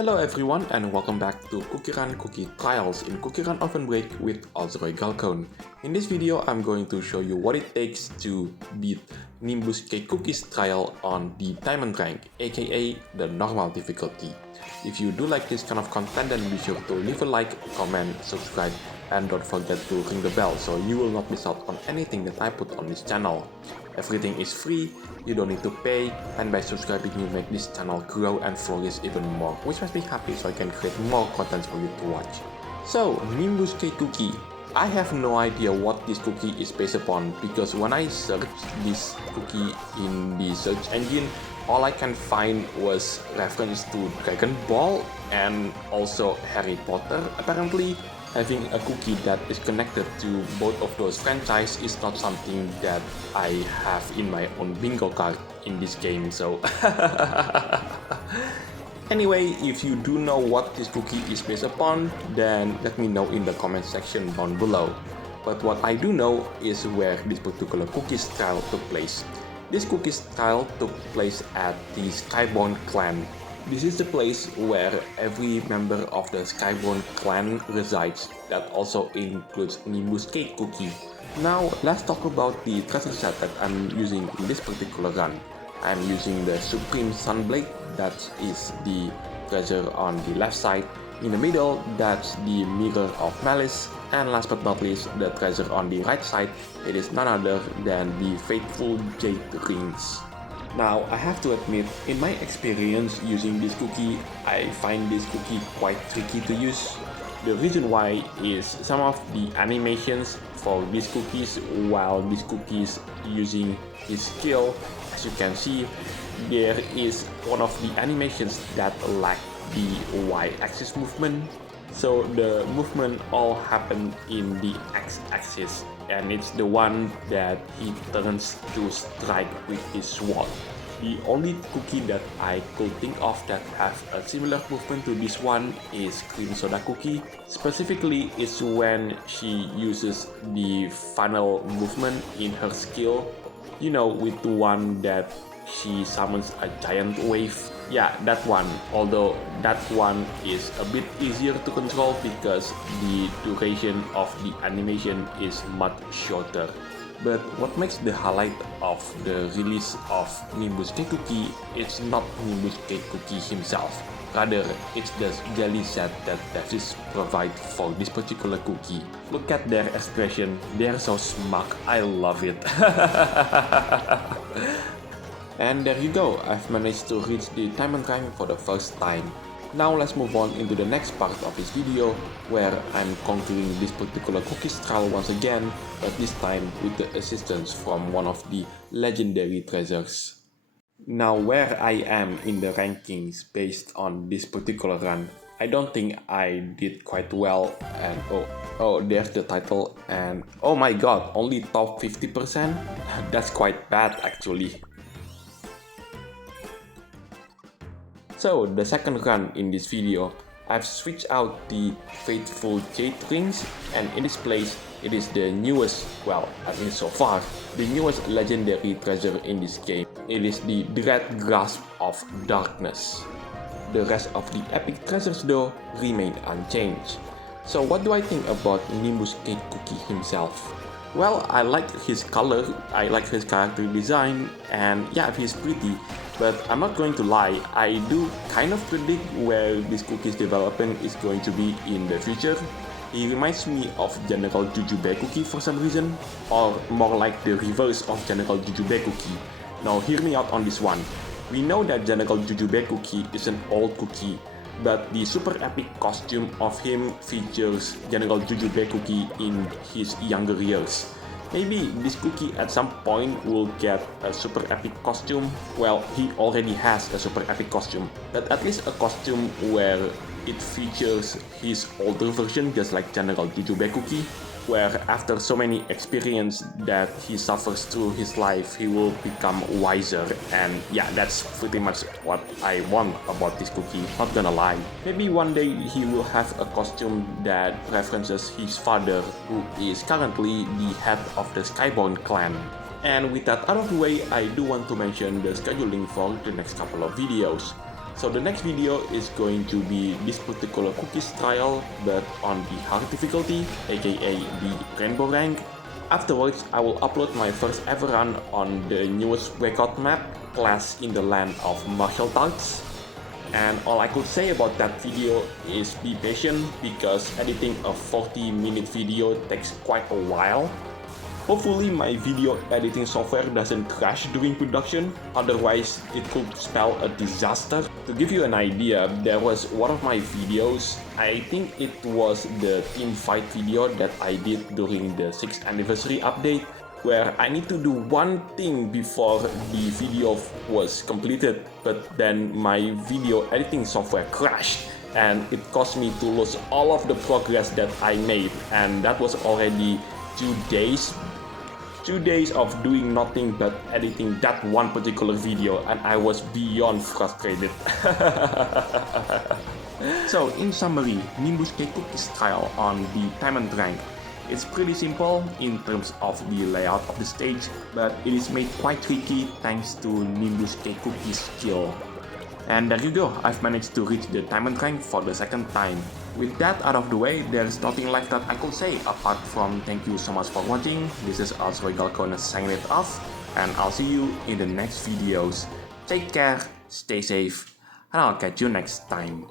Hello everyone and welcome back to CookieRun Cookie Trials in CookieRunOvenBreak with Ozroy Galcone. In this video, I'm going to show you what it takes to beat Nimbus Cake Cookie's trial on the Diamondrank, aka the normal difficulty. If you do like this kind of content, then be sure to leave a like, comment, subscribe, and don't forget to ring the bell so you will not miss out on anything that I put on this channel. Everything is free, you don't need to pay, and by subscribing you make this channel grow and flourish even more, which makes me happy so I can create more content for you to watch. So, Nimbus Cake Cookie. I have no idea what this cookie is based upon because when I searched this cookie in the search engine, all I can find was reference to Dragon Ball and also Harry Potter. Apparently, having a cookie that is connected to both of those franchises is not something that I have in my own bingo card in this game, so anyway, if you do know what this cookie is based upon, then let me know in the comment section down below. But what I do know is where this particular cookie's trial took place. This cookie's trial took place at the Skyborn clan. This is the place where every member of the Skyborn clan resides. That also includes Nimbus Cake Cookie. Now, let's talk about the treasure set that I'm using in this particular run. I'm using the Supreme Sunblade, that is the treasure on the left side. In the middle, that's the Mirror of Malice. And last but not least, the treasure on the right side, it is none other than the Faithful Jade Rings. Now, I have to admit, in my experience using this cookie, I find this cookie quite tricky to use. The reason why is some of the animations for these cookies, while this cookie is using his skill, as you can see, there is one of the animations that lack the Y-axis movement. So the movement all happen in the X-axis, and it's the one that he turns to strike with his sword. The only cookie that I could think of that have a similar movement to this one is Cream Soda Cookie. Specifically, it's when she uses the final movement in her skill, you know, with the one that she summons a giant wave. Yeah, that one, although that one is a bit easier to control because the duration of the animation is much shorter. But what makes the highlight of the release of Nimbus Cake Cookie is not Nimbus Cake Cookie himself. Rather, it's the jelly set that Devsisters provide for this particular cookie. Look at their expression, they're so smug, I love it. And there you go, I've managed to reach the Diamondrank for the first time. Now let's move on into the next part of this video, where I'm conquering this particular cookie's trial once again, but this time with the assistance from one of the legendary treasures. Now where I am in the rankings based on this particular run, I don't think I did quite well, and oh there's the title, and oh my god, only top 50%? That's quite bad actually. So, the second run in this video, I've switched out the Faithful Jade Rings, and in this place, it is the newest, well, I mean so far, the newest legendary treasure in this game. It is the Dread Grasp of Darkness. The rest of the epic treasures though remain unchanged. So what do I think about Nimbus Cake Cookie himself? Well, I like his color, I like his character design, and yeah, he's pretty. But I'm not going to lie, I do kind of predict where this cookie's development is going to be in the future. He reminds me of General Jujube Cookie for some reason, or more like the reverse of General Jujube Cookie. Now hear me out on this one. We know that General Jujube Cookie is an old cookie, but the super epic costume of him features General Jujube Cookie in his younger years. Maybe this cookie at some point will get a super epic costume. Well, he already has a super epic costume, but at least a costume where it features his older version, just like General Jujube Cookie, where after so many experiences that he suffers through his life, he will become wiser. And yeah, that's pretty much what I want about this cookie, not gonna lie. Maybe one day he will have a costume that references his father, who is currently the head of the Skyborn clan. And with that out of the way, I do want to mention the scheduling for the next couple of videos. So the next video is going to be this particular cookies trial, but on the hard difficulty, aka the rainbow rank. Afterwards, I will upload my first ever run on the newest record map, Class in the Land of Martial Arts. And all I could say about that video is be patient, because editing a 40-minute video takes quite a while. Hopefully my video editing software doesn't crash during production, otherwise it could spell a disaster. To give you an idea, there was one of my videos, I think it was the team fight video that I did during the 6th anniversary update, where I need to do one thing before the video was completed, but then my video editing software crashed and it caused me to lose all of the progress that I made, and that was already 2 days. 2 days of doing nothing but editing that one particular video, and I was beyond frustrated. So in summary, Nimbuscake Cookies trial on the Diamondrank. It's pretty simple in terms of the layout of the stage, but it is made quite tricky thanks to Nimbuscake Cookie's skill. And there you go, I've managed to reach the Diamondrank for the second time. With that out of the way, there's nothing left that I could say apart from thank you so much for watching. This is also Galcona signing it off, and I'll see you in the next videos. Take care, stay safe, and I'll catch you next time.